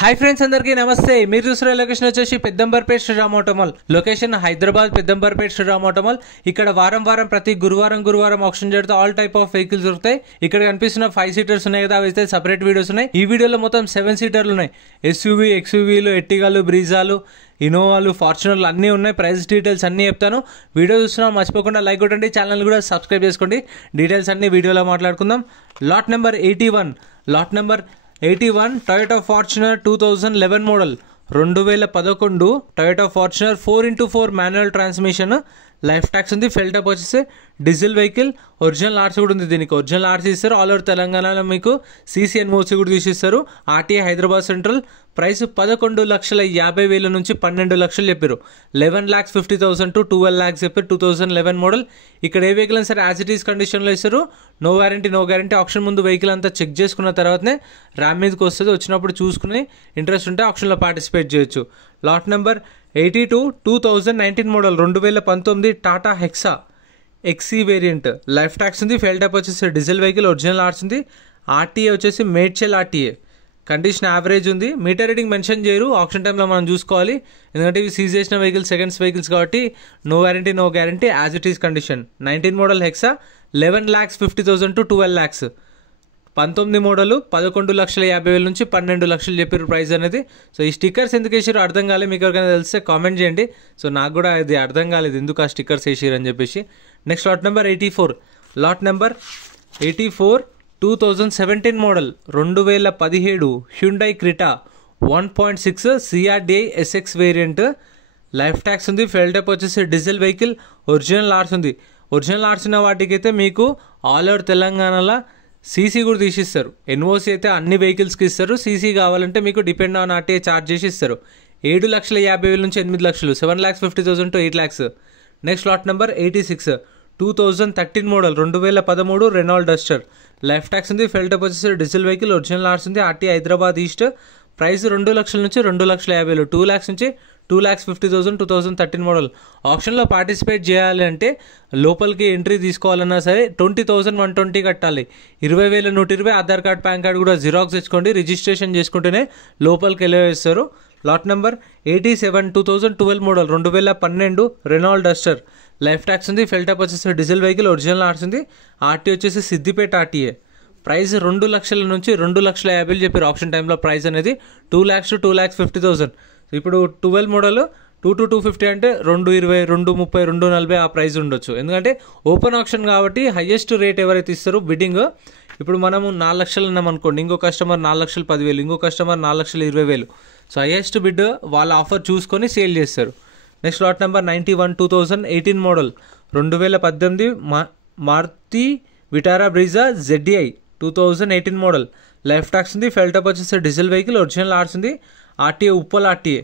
Hi friends, అందరికీ నమస్తే. మీరు చూసిన లొకేషన్ వచ్చేసి పెద్దంబర్పేట్ శ్రీరామ్ ఆటోమాల్. లొకేషన్ హైదరాబాద్ పెద్దంబర్పేట్ శ్రీరామ్ ఆటోమాల్. ఇక్కడ వారం ప్రతి గురువారం ఆప్షన్ జరుగుతుంది. ఆల్ టైప్ ఆఫ్ వెహికల్స్ దొరుకుతాయి. ఇక్కడ కనిపిస్తున్న 5 సీటర్స్ ఉన్నాయి కదా, అవి అయితే సపరేట్ వీడియోస్ ఉన్నాయి. ఈ వీడియోలో మొత్తం 7 సీటర్లు ఉన్నాయి. ఎస్యూవీ, ఎక్స్యూవీలు, ఎట్టిగాలు, బ్రీజాలు, ఇనోవాలు, ఫార్చునర్లు అన్నీ ఉన్నాయి. ప్రైస్ డీటెయిల్స్ అన్నీ చెప్తాను. వీడియో చూస్తున్నా మర్చిపోకుండా లైక్ కొట్టండి, ఛానల్ కూడా సబ్స్క్రైబ్ చేసుకోండి. డీటెయిల్స్ అన్ని వీడియోలో మాట్లాడుకుందాం. లాట్ నెంబర్ 81 టొయోటా ఫార్చునర్ 2011 మోడల్, 2011 Toyota Fortuner 4x4 manual transmission. Life tax ఉంది. ఫెల్ టాప్ వచ్చేసి డీజిల్ వెహికల్. ఒరిజినల్ ఆర్సీ కూడా ఉంది. దీనికి ఒరిజినల్ ఆర్సీ ఇస్తారు. ఆల్ ఓవర్ తెలంగాణలో మీకు CCNOC కూడా తీసిస్తారు. RTA Hyderabad central. ప్రైస్ 11,50,000 నుంచి 12 లక్షలు చెప్పారు. 11,50,000 to 12 lakhs చెప్పారు. 2011 మోడల్. ఇక్కడ ఏ వెహికల్ అయినా సరే యాజ్ ఇట్ ఈస్ కండిషన్లో ఇస్తారు. No guarantee. ఆప్షన్ ముందు వెహికల్ అంతా చెక్ చేసుకున్న తర్వాతనే ర్యామ్ మీదకి వస్తుంది. వచ్చినప్పుడు చూసుకుని ఇంట్రెస్ట్ ఉంటే ఆప్షన్లో పార్టిసిపేట్ చేయొచ్చు. Lot number 82 2019 model, 2019 Tata Hexa XE variant. Life tax ఉంది. ఫెల్ టాప్ వచ్చేసి డీజిల్ వెహికల్. ఒరిజినల్ ఆర్ట్స్ ఉంది. ఆర్టీఏ వచ్చేసి మేడ్చల్ ఆర్టీఏ. కండిషన్ యావరేజ్ ఉంది. మీటర్ రీడింగ్ మెన్షన్ చేయరు. ఆప్షన్ టైంలో మనం చూసుకోవాలి, ఎందుకంటే ఇవి సీజ్ చేసిన వెహికల్స్, సెకండ్స్ వెహికల్స్ కాబట్టి no guarantee as it is condition. 19 model Hexa 11,50,000 to 12 lakhs. 19 model 11,50,000 నుంచి 12 లక్షలు చెప్పారు ప్రైస్ అనేది. సో ఈ స్టిక్కర్స్ ఎందుకు వేసారో అర్థం కాలేదు. మీకు ఎవరికైనా తెలిస్తే కామెంట్ చేయండి. సో నాకు కూడా ఇది అర్థం కాలేదు ఎందుకు ఆ స్టిక్కర్స్ వేసారు అని చెప్పేసి. Next lot number 84 2017 model, 2017 Hyundai Creta 1.6 CRDI SX variant. Life tax ఉంది. ఫెల్ టాప్ వచ్చేసి డీజిల్ వెహికల్. ఒరిజినల్ ఆర్ట్స్ ఉంది. ఒరిజినల్ ఆర్ట్స్ ఉన్న వాటికైతే మీకు ఆల్ ఓవర్ తెలంగాణలో సీసీ కూడా తీసిస్తారు. NOC అయితే అన్ని వెహికల్స్కి ఇస్తారు. సీసీ కావాలంటే మీకు డిపెండ్ ఆన్ ఆర్టీఏ ఛార్జ్ చేసి ఇస్తారు. 7,50,000 నుంచి 8 లక్షలు, 7,50,000 to 8 lakhs. Next lot number 86 2013 model, 2013 Renault Duster. Life tax ఉంది. ఫెల్ టాప్ వచ్చేసి డీజిల్ వెహికల్. ఒరిజినల్ ఆర్ట్స్ ఉంది. RTA Hyderabad east. ప్రైస్ 2 లక్షల నుంచి 2,50,000, 2 lakhs నుంచి 2,50,000. 2013 మోడల్. ఆప్షన్లో పార్టిసిపేట్ చేయాలి అంటే లోపలికి ఎంట్రీ తీసుకోవాలన్నా సరే 20,120 కట్టాలి. 20,120. ఆధార్ కార్డ్, పాన్ కార్డ్ కూడా జిరాక్స్ తెచ్చుకోండి. రిజిస్ట్రేషన్ చేసుకుంటేనే లోపలికి వెళ్ళవేస్తారు. Lot number 87 2012 model, 2012 Renault Duster. Life tax ఉంది. ఫెల్ టాప్ వచ్చేసి డీజిల్ వెహికల్. ఒరిజినల్ ఆర్ట్స్ ఉంది. ఆర్టీ వచ్చేసి సిద్దిపేట ఆర్టీఏ. ప్రైస్ 2 లక్షల నుంచి 2,50,000 చెప్పారు ఆప్షన్ టైంలో. ప్రైస్ అనేది 2 lakhs to 2,50,000. ఇప్పుడు 12 మోడల్ 2 to 250 అంటే 220, 230, 240 ఆ ప్రైస్ ఉండొచ్చు. ఎందుకంటే ఓపెన్ ఆప్షన్ కాబట్టి హైయెస్ట్ రేట్ ఎవరైతే ఇస్తారో బిడ్డింగ్. ఇప్పుడు మనము 4 లక్షలు ఉన్నాం అనుకోండి, ఇంకో కస్టమర్ 4,10,000, ఇంకో కస్టమర్ 4,20,000. సో హైయెస్ట్ బిడ్ వాళ్ళ ఆఫర్ చూసుకొని సేల్ చేస్తారు. Next lot number 91 2018 model, 2018 Maruti Vitara Brezza ZDI 2018 model. Life tax ఉంది. ఫెల్ టాప్ వచ్చేసి డీజిల్ వెహికల్. ఒరిజినల్ ఆర్ట్స్ ఉంది. RTA Uppal RTA.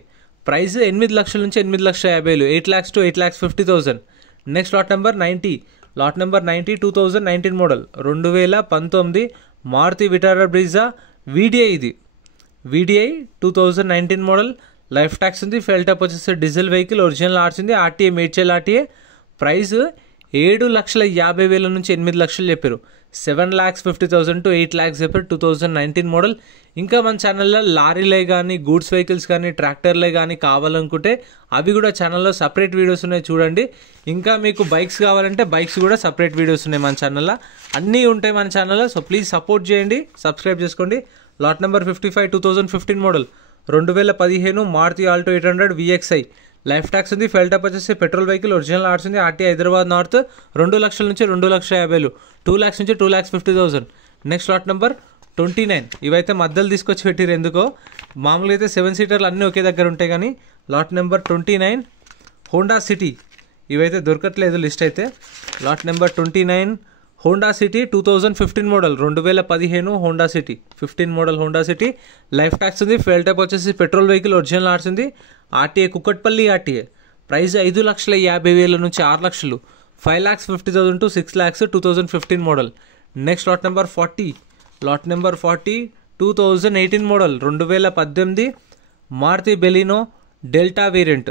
ప్రైస్ 8 లక్షల నుంచి 8,50,000, 8 lakhs to 8,50,000. Next lot number 90 2019 model, 2019 Maruti Vitara Brezza VDI. ఇది VDI 2019 model. Life tax ఉంది. ఫెల్ top వచ్చేసి diesel vehicle. Original arts ఉంది. RTA Medchal RTA. Price 7,50,000 నుంచి 8 లక్షలు చెప్పారు. 7,50,000 to 8 lakhs చెప్పారు. 2019 మోడల్. ఇంకా మన ఛానల్లో లారీలే కానీ, గూడ్స్ వెహికల్స్ కానీ, ట్రాక్టర్లే కానీ కావాలనుకుంటే అవి కూడా ఛానల్లో సపరేట్ వీడియోస్ ఉన్నాయి, చూడండి. ఇంకా మీకు బైక్స్ కావాలంటే బైక్స్ కూడా సపరేట్ వీడియోస్ ఉన్నాయి మన ఛానల్లో. అన్నీ ఉంటాయి మన ఛానల్లో. సో ప్లీజ్ సపోర్ట్ చేయండి, సబ్స్క్రైబ్ చేసుకోండి. Lot number 55 2015 model, 2015 Maruti Alto 800 VXI. Life tax ఉంది. ఫెల్ టాప్ వచ్చేసి పెట్రోల్ వెహికల్. ఒరిజినల్ ఆర్ట్స్ ఉంది. RT Hyderabad north. 2 లక్షల నుంచి 2,50,000, 2 lakhs నుంచి 2,50,000. Next lot number 29. ఇవైతే మధ్యలో తీసుకొచ్చి పెట్టిరు ఎందుకో. మామూలుగా అయితే 7 సీటర్లు అన్నీ ఒకే దగ్గర ఉంటాయి కానీ. Lot number 29 Honda City. ఇవైతే దొరకట్లేదు లిస్ట్ అయితే. Lot number 29 Honda City 2015 model, 2015 Honda City, 15 model Honda City. Life tax ఉంది. ఫెల్ టాప్ వచ్చేసి పెట్రోల్ వెహికల్. ఒరిజినల్ ఆర్ట్స్ ఉంది. RTA Kukatpally RTA. ప్రైస్ 5,50,000 నుంచి 6 లక్షలు, 5,50,000 to 6 lakhs. 2015 model. Next lot number 40 2018 model, 2018 Maruti Baleno Delta variant,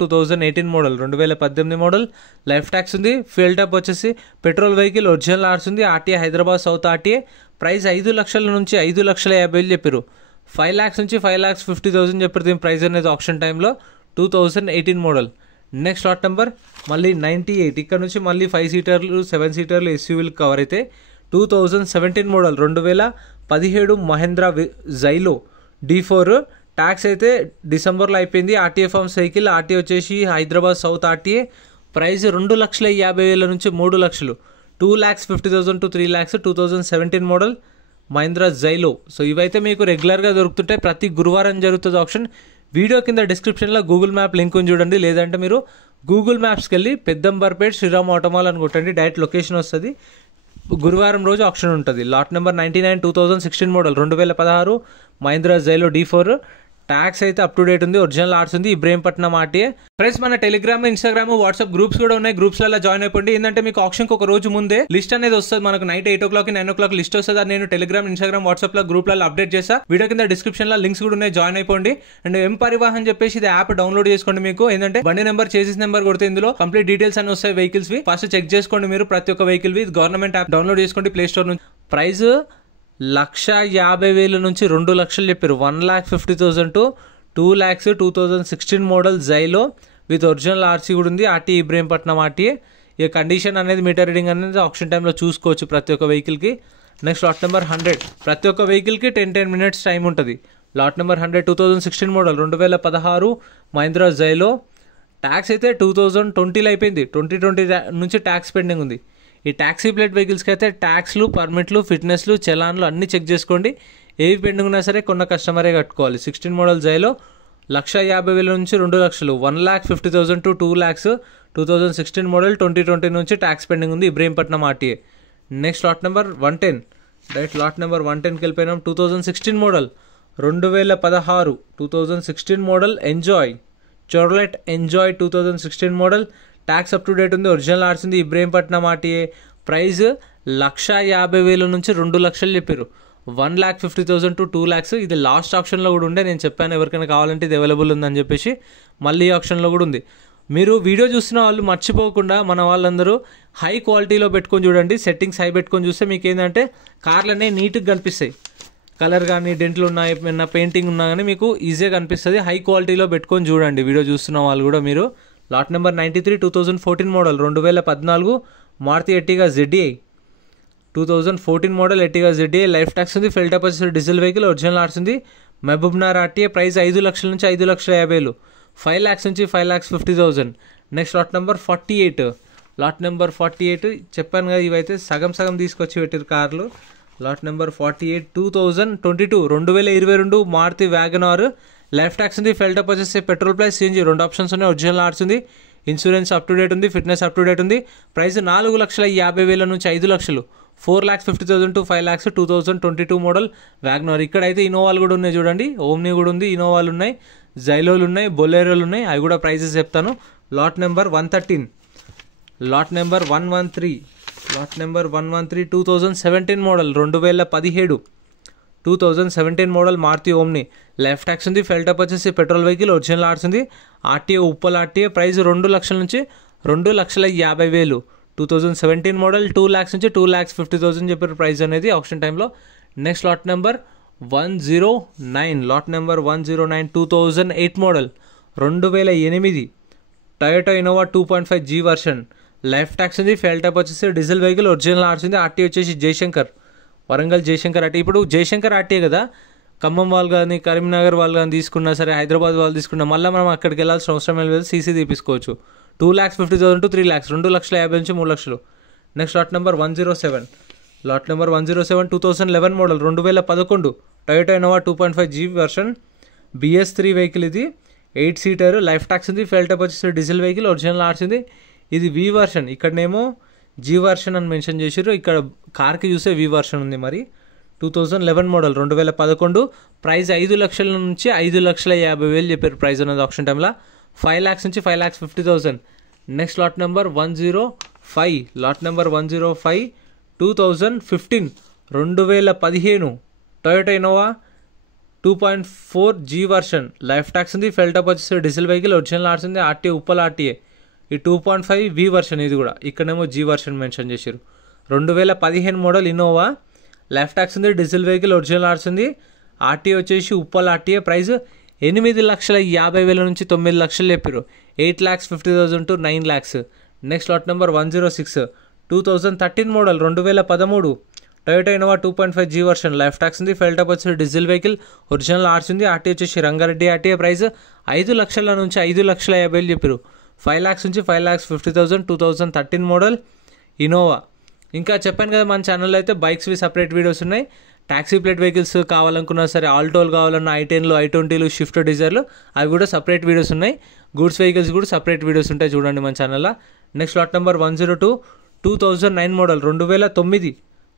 2018 model, 2018 model. Life tax ఉంది. Fuel tap వచ్చేసి petrol vehicle. Original arts ఉంది. RTA Hyderabad south RTA. Price 5 లక్షల నుంచి 5,50,000 చెప్పారు. 5 lakhs నుంచి 5,50,000 చెప్పారు దీని ప్రైస్ అనేది ఆప్షన్ టైంలో. 2018 మోడల్. నెక్స్ట్ లాట్ నెంబర్ మళ్ళీ 98. ఇక్కడ నుంచి మళ్ళీ 5 సీటర్లు 7 సీటర్లు ఎస్యూవీలు కవర్ అయితే 2017 model 2017 Mahindra Xylo D4. Tax అయితే డిసెంబర్లో అయిపోయింది. RTA forms vehicle. ఆర్టీఏ వచ్చేసి హైదరాబాద్ సౌత్ ఆర్టీఏ. ప్రైస్ 2,50,000 నుంచి 3 లక్షలు. 2,50,000 to 3 lakhs. 2017 model Mahindra Xylo. So ఇవైతే మీకు రెగ్యులర్గా దొరుకుతుంటాయి. ప్రతి గురువారం జరుగుతుంది ఆప్షన్. వీడియో కింద డిస్క్రిప్షన్లో గూగుల్ మ్యాప్ లింక్ చూడండి, లేదంటే మీరు గూగుల్ మ్యాప్స్కి వెళ్ళి పెద్దంబర్పేట్ శ్రీరామ్ ఆటోమాల్ అని కొట్టండి, డైరెక్ట్ లొకేషన్ వస్తుంది. గురువారం రోజు ఆప్షన్ ఉంటుంది. Lot number 99 2016 model 2016 Mahindra Xylo D4. Tax అయితే అప్ టు డేట్ ఉంది. ఒరిజినల్ ఆర్ట్స్ ఉంది. ఇబ్రహీంపట్నం ఆర్టీఏ. ఫ్రెండ్స్ మన టెలిగ్రామ్, ఇన్స్టాగ్రామ్, వాట్సాప్ గ్రూప్స్ కూడా ఉన్నాయి. గ్రూప్స్లలో జాయిన్ అయిపోండి. ఏంటంటే మీకు ఆప్షన్కి ఒక రోజు ముందే లిస్ట్ అనేది వస్తుంది. మనకు నైట్ 8 o'clock 9 o'clock లిస్ట్ వస్తుంది. నేను టెలిగ్రామ్, ఇన్స్టాగ్రామ్, వాట్సాప్ లో గ్రూప్లలో అప్డేట్ చేస్తా. వీడియో కింద డిస్క్రిప్షన్ లో లింక్స్ కూడా ఉన్నాయి, జాయిన్ అయిపోండి. అండ్ ఎం పరివాహన్ చెప్పేసి ఇది యాప్ డౌన్లోడ్ చేసుకోండి. మీకు ఏంటంటే బండి నెంబర్, చేసిస్ నెంబర్ కొడితే ఇందులో కంప్లీట్ డీటెయిల్స్ అని వస్తాయి వెహికల్స్ వి. ఫస్ట్ చెక్ చేసుకోండి మీరు ప్రతి ఒక్క వెహికల్ వి. గవర్నమెంట్ యాప్ డౌన్లోడ్ చేసుకోండి ప్లే స్టోర్ నుంచి. ప్రైస్ 1,50,000 నుంచి 2 లక్షలు చెప్పారు. 1,50,000 to 2 lakhs. 2016 model Xylo with original RC కూడా ఉంది. RT Ibrahimpatnam RTA. ఈ కండిషన్ అనేది మీటర్ రీడింగ్ అనేది ఆప్షన్ టైంలో చూసుకోవచ్చు ప్రతి ఒక్క వెహికల్కి. Next lot number 100. ప్రతి ఒక్క వెహికల్కి 10 minutes టైం ఉంటుంది. Lot number 100 2016 model 2016 Mahindra Xylo. Tax అయితే 2020లో అయిపోయింది. 2020 నుంచి ట్యాక్స్ పెండింగ్ ఉంది. ఈ ట్యాక్సీ ప్లేట్ వెహికల్స్కి అయితే ట్యాక్స్లు, పర్మిట్లు, ఫిట్నెస్లు, చలాన్లు అన్నీ చెక్ చేసుకోండి. ఏవి పెండింగ్ ఉన్నా సరే కొన్న కస్టమరే కట్టుకోవాలి. 16 మోడల్ జైలో 1,50,000 నుంచి 2 లక్షలు. 1,50,000 to 2 lakhs. 2016 మోడల్ 2020 నుంచి ట్యాక్స్ పెండింగ్ ఉంది. Ibrahimpatnam RTA. Next lot number 110. Direct lot number 110కి వెళ్ళిపోయినాం. 2016 model 2016 2016 model Enjoy Chevrolet Enjoy 2016 model. Tax up to date ఉంది. ఒరిజినల్ ఆర్ట్స్ ఉంది. ఇబ్రహీంపట్నం ఆర్టీఏ. ప్రైస్ 1,50,000 నుంచి 2 లక్షలు చెప్పారు. 1,50,000 to 2 lakhs. ఇది లాస్ట్ ఆప్షన్లో కూడా ఉండే. నేను చెప్పాను ఎవరికైనా కావాలంటే ఇది అవైలబుల్ ఉందని చెప్పేసి. మళ్ళీ ఈ ఆప్షన్లో కూడా ఉంది. మీరు వీడియో చూస్తున్న వాళ్ళు మర్చిపోకుండా మన వాళ్ళందరూ హై క్వాలిటీలో పెట్టుకొని చూడండి. సెట్టింగ్స్ హై పెట్టుకొని చూస్తే మీకు ఏంటంటే కార్లు అనేవి నీట్గా కనిపిస్తాయి. కలర్ కానీ, డెంట్లు ఉన్నాయి, ఏమైనా పెయింటింగ్ ఉన్నా కానీ మీకు ఈజీగా కనిపిస్తుంది. హై క్వాలిటీలో పెట్టుకొని చూడండి వీడియో చూస్తున్న వాళ్ళు కూడా. మీరు lot number 93 2014 model 2014 Maruti Ertiga ZDI. 2014 model Ertiga ZDI. Life tax ఉంది. ఫెల్ టైప్ వచ్చేసి డీజిల్ వెహికల్. ఒరిజినల్ ఆర్ట్స్ ఉంది. మహబూబ్నగర్ ఆర్టీఏ. ప్రైస్ 5 లక్షల నుంచి 5,50,000. 5 lakhs నుంచి 5,50,000. Next lot number 48. Lot number 48 చెప్పాను కదా, ఇవైతే సగం సగం తీసుకొచ్చి పెట్టారు కార్లు. Lot number 48 2022 Maruti WagonR. Life tax ఉంది. ఫెల్ టైప్ వచ్చేసి పెట్రోల్ ప్లస్ CNG 2 ఆప్షన్స్ ఉన్నాయి. ఒరిజినల్ ఆర్ట్స్ ఉంది. ఇన్సూరెన్స్ అప్ టు డేట్ ఉంది. ఫిట్నెస్ అప్ టు డేట్ ఉంది. ప్రైస్ 4,50,000 నుంచి 5 లక్షలు. 4,50,000 to 5 lakhs. 2022 మోడల్ వ్యాగనార్. ఇక్కడైతే ఇన్నోవాలు కూడా ఉన్నాయి చూడండి. ఓమ్ని కూడా ఉంది. ఇన్నోవాలు ఉన్నాయి, జైలోలు ఉన్నాయి, బొలెరోలు ఉన్నాయి. అవి కూడా ప్రైజెస్ చెప్తాను. Lot number 113. Lot number 113. Lot number 113 2017 model 2017 model Maruti Omni. Life tax ఉంది. ఫెల్ టైప్ వచ్చేసి పెట్రోల్ వెహికల్. ఒరిజినల్ ఆర్ట్స్ ఉంది. RTA Uppal RTA. ప్రైస్ 2 లక్షల నుంచి 2,50,000. 2017 మోడల్ 2 lakhs నుంచి 2,50,000 చెప్పారు ప్రైస్ అనేది ఆప్షన్ టైంలో. Next lot number 109. Lot number 109 2008 model 2008 Toyota Innova 2.5 G version. Life tax ఉంది. ఫెల్ టైప్ వచ్చేసి డీజిల్ వెహికల్. ఒరిజినల్ ఆర్ట్స్ ఉంది. ఆర్టీ వచ్చేసి జయశంకర్, వరంగల్ జయశంకర్ ఆర్టీ. ఇప్పుడు జయశంకర్ ఆర్టీ కదా, ఖమ్మం వాళ్ళు కానీ, కరీంనగర్ వాళ్ళు కానీ తీసుకున్నా సరే, హైదరాబాద్ వాళ్ళు తీసుకున్నా మళ్ళీ మనం అక్కడికి వెళ్ళాల్సిన అవసరం లేదు. సీసీ తీసుకోవచ్చు. 2,50,000 to 3 lakhs. 2,50,000 నుంచి 3 లక్షలు. Next lot number 107. Lot number 107 2011 మోడల్ 2011 Toyota Innova 2.5 G version. BS3 vehicle. ఇది 8 సీటర్. లైఫ్ ట్యాక్స్ ఉంది. ఫెల్ టైప్ వచ్చేసి డీజిల్ వెహికల్. ఒరిజినల్ ఆర్ట్స్ ఉంది. ఇది V వర్షన్. ఇక్కడనేమో G వర్షన్ అని మెన్షన్ చేశారు. ఇక్కడ కార్కి చూస్తే V వర్షన్ ఉంది. మరి 2011 మోడల్ 2011. ప్రైస్ 5 లక్షల నుంచి 5,50,000 చెప్పారు ప్రైస్ అనేది ఆప్షన్ టైంలో. 5 lakhs నుంచి 5,50,000. Next lot number 105. Lot number 105 2015 2015 Toyota Innova 2.4 G version. Life tax ఉంది. ఫెల్ టైప్ వచ్చేసి డీజిల్ వెహికల్. ఒరిజినల్ ఆర్ట్స్ ఉంది. RTA Uppal RTA. ఈ 2.5 V వర్షన్. ఇది కూడా ఇక్కడేమో G వర్షన్ మెన్షన్ చేశారు. 2015 మోడల్ ఇన్నోవా. లైఫ్ ట్యాక్స్ ఉంది. Diesel vehicle. ఒరిజినల్ ఆర్ట్స్ ఉంది. ఆర్టీఏ వచ్చేసి ఉప్పల్ ఆర్టీఏ ప్రైస్ 8,50,000 నుంచి 9 లక్షలు చెప్పారు. 8,50,000 to 9 lakhs. Next lot number 106 2013 model 2013 Toyota Innova 2.5G version, life tax ఉంది, ఫెల్ టాప్ వచ్చి డీజిల్ వెహికల్, ఒరిజినల్ ఆర్స్ ఉంది. ఆర్టీ వచ్చేసి రంగారెడ్డి ఆర్టీఏ ప్రైస్ 5 లక్షల నుంచి 5,50,000 చెప్పారు. 5 lakhs నుంచి 5,50,000 2013 మోడల్ ఇన్నోవా. ఇంకా చెప్పాను కదా మన ఛానల్లో అయితే బైక్స్వి సపరేట్ వీడియోస్ ఉన్నాయి. ట్యాక్సీ ప్లేట్ వెహికల్స్ కావాలనుకున్నా సరే, ఆల్టోలు కావాలన్నా, i10లు, i20లు, షిఫ్ట్ డిజైర్లు అవి కూడా సపరేట్ వీడియోస్ ఉన్నాయి. గూడ్స్ వెహికల్స్ కూడా సపరేట్ వీడియోస్ ఉంటాయి, చూడండి మన ఛానల్లో. Next lot number 102 2009 model 2009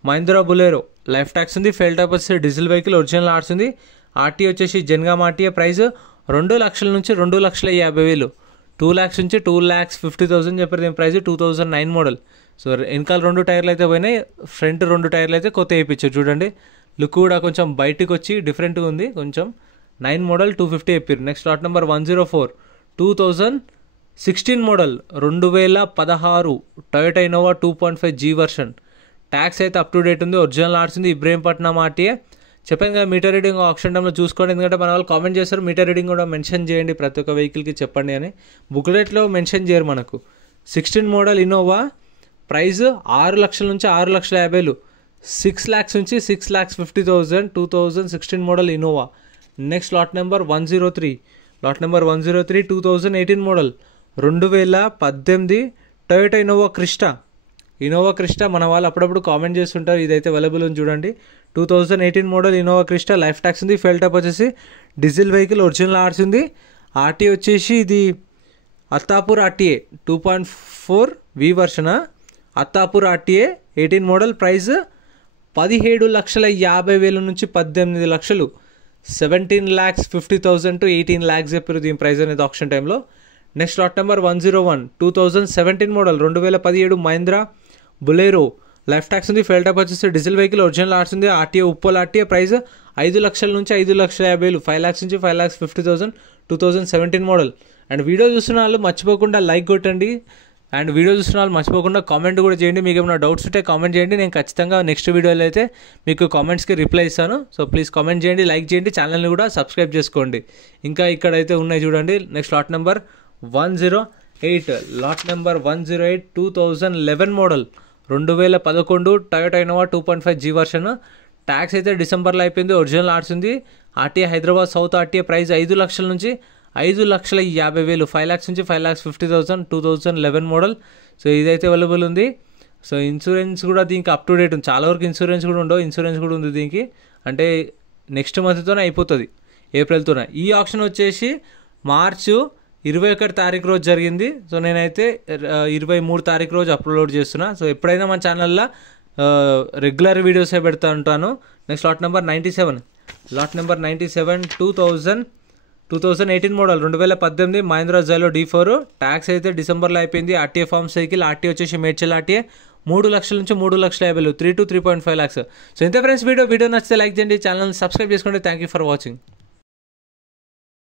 Mahindra Bolero, life tax ఉంది, ఫెల్ టాప్ వచ్చి డీజిల్ వెహికల్, ఒరిజినల్ ఆర్స్ ఉంది. ఆర్టీ వచ్చేసి జన్గామ్ ఆర్టీఏ ప్రైస్ 2 లక్షల నుంచి 2,50,000, 2 lakhs నుంచి 2,50,000 చెప్పారు దీని ప్రైస్. 2009 మోడల్. సో వెనకాల 2 టైర్లు అయితే పోయినాయి, ఫ్రంట్ 2 టైర్లు అయితే కొత్త వేయించారు. చూడండి లుక్ కూడా కొంచెం బయటకు వచ్చి డిఫరెంట్గా ఉంది కొంచెం. 9 మోడల్ 250 చెప్పారు. Next lot number 104 2016 model 2016 Toyota Innova 2.5G version, tax అయితే అప్ టు డేట్ ఉంది, ఒరిజినల్ ఆర్ట్స్ ఉంది, ఇబ్రహీంపట్నం ఆర్టీఏ. చెప్పాను కదా మీటర్ రీడింగ్ ఆప్షన్ టైంలో చూసుకోండి, ఎందుకంటే మన వాళ్ళు కామెంట్ చేస్తారు మీటర్ రీడింగ్ కూడా మెన్షన్ చేయండి ప్రతి ఒక్క వెహికల్కి చెప్పండి అని. బుక్లెట్లో మెన్షన్ చేయరు మనకు. 16 మోడల్ ఇన్నోవా ప్రైస్ 6 లక్షల నుంచి 6,50,000, 6 lakhs నుంచి 6,50,000 2016 model Innova. Next lot number 103 2018 model 2018 Toyota Innova Crysta మన వాళ్ళు అప్పుడప్పుడు కామెంట్ చేస్తుంటారు, ఇదైతే అవైలబుల్ ఉంది చూడండి. 2018 model Innova Crysta, life tax ఉంది, ఫెల్ టాప్ వచ్చేసి డీజిల్ వెహికల్, ఒరిజినల్ ఆర్స్ ఉంది. ఆర్టీ వచ్చేసి ఇది Attapur RTA 2.4V version, Attapur RTA 18 model price 17,50,000 నుంచి 18 లక్షలు, 17,50,000 to 18 lakhs చెప్పారు దీని ప్రైస్ అనేది ఆప్షన్ టైంలో. Next lot number 101 2017 model 2017 Mahindra Bolero, life tax ఉంది, ఫెల్ టాప్ వచ్చేసి డీజిల్ వెహికల్, ఒరిజినల్ ఆర్స్ ఉంది. ఆర్టీఏ ఉప్పల్ ఆర్టీఏ ప్రైస్ 5 లక్షల నుంచి 5,50,000, 5 lakhs నుంచి 5,50,000 2017 మోడల్. అండ్ వీడియో చూస్తున్న వాళ్ళు మర్చిపోకుండా లైక్ కొట్టండి, అండ్ వీడియో చూస్తున్న వాళ్ళు మర్చిపోకుండా కామెంట్ కూడా చేయండి. మీకు ఏమైనా డౌట్స్ ఉంటే కామెంట్ చేయండి, నేను ఖచ్చితంగా నెక్స్ట్ వీడియోలో అయితే మీకు కామెంట్స్కి రిప్లై ఇస్తాను. సో ప్లీజ్ కామెంట్ చేయండి, లైక్ చేయండి, ఛానల్ని కూడా సబ్స్క్రైబ్ చేసుకోండి. ఇంకా ఇక్కడైతే ఉన్నాయి చూడండి. నెక్స్ట్ లాట్ నెంబర్ 108 2011 మోడల్ 2011 Toyota Innova 2.5G version, tax అయితే డిసెంబర్లో అయిపోయింది, ఒరిజినల్ ఆర్స్ ఉంది. RTA Hyderabad south RTA price 5 లక్షల నుంచి 5,50,000, 5 lakhs నుంచి 5,50,000 2011 మోడల్. సో ఇదైతే అవైలబుల్ ఉంది. సో ఇన్సూరెన్స్ కూడా దీనికి అప్ టు డేట్ ఉంది, చాలా వరకు ఇన్సూరెన్స్ కూడా ఉండవు, ఇన్సూరెన్స్ కూడా ఉంది దీనికి, అంటే నెక్స్ట్ మంత్తోనే అయిపోతుంది, ఏప్రిల్తోనే. ఈ ఆప్షన్ వచ్చేసి మార్చ్ 21 తారీఖు రోజు జరిగింది. సో నేనైతే 23 తారీఖు రోజు అప్లోడ్ చేస్తున్నా. సో ఎప్పుడైనా మన ఛానల్లో రెగ్యులర్ వీడియోసే పెడతా ఉంటాను. Next lot number 97 2018 model 2018 Mahindra Xylo D4, tax అయితే డిసెంబర్లో అయిపోయింది. ఆర్టీఏ ఫార్మ్ సైకిల్, ఆర్టీ వచ్చేసి మేడ్చల్ ఆర్టీఏ 3 లక్షల నుంచి 3,50,000, 3 to 3.5 lakhs. సో ఇంత ఫ్రెండ్స్ వీడియో నచ్చితే లైక్ చేయండి, ఛానల్ సబ్స్క్రైబ్ చేసుకోండి. Thank you for watching.